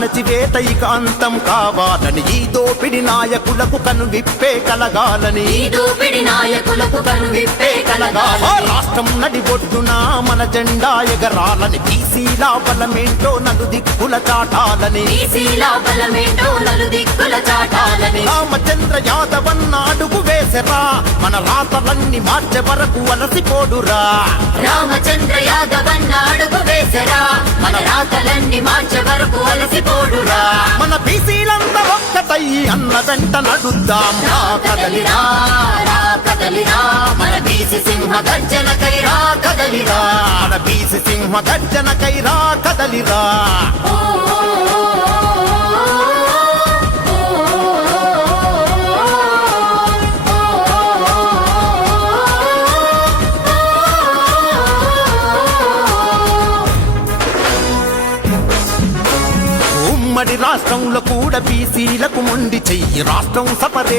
అణచివేత ఇక అంతం కావాలని ఈ దోపిడి నాయకులకు కనువిప్పే కలగాలని రాష్ట్రం నడిబొడ్డున మన జెండా ఎగరాలని బీసీల బలమేంటో నలుదిక్కుల చాటాలని రామచంద్ర యాదవన్న అడుగు వేసరా మన రాతలన్నీ మార్చే వరకు అలసిపోడురా రామచంద్ర యాదవన్న అడుగు వేసరా మన రాతలన్నీ మార్చే వరకు అలసిపోడురా మన బీసీలంతా ఒక్కటై అన్న వెంట నడుద్దాం రా కదలిరా కదలిరా మన బీసీ సింహ గర్జనకై రా కదలిరా మన బీసీ సింహ గర్జనకై రా కదలిరా ఉమ్మడి రాష్ట్రంలో కూడా బీసీలకు మొండి చెయ్యి రాష్ట్రం సపరే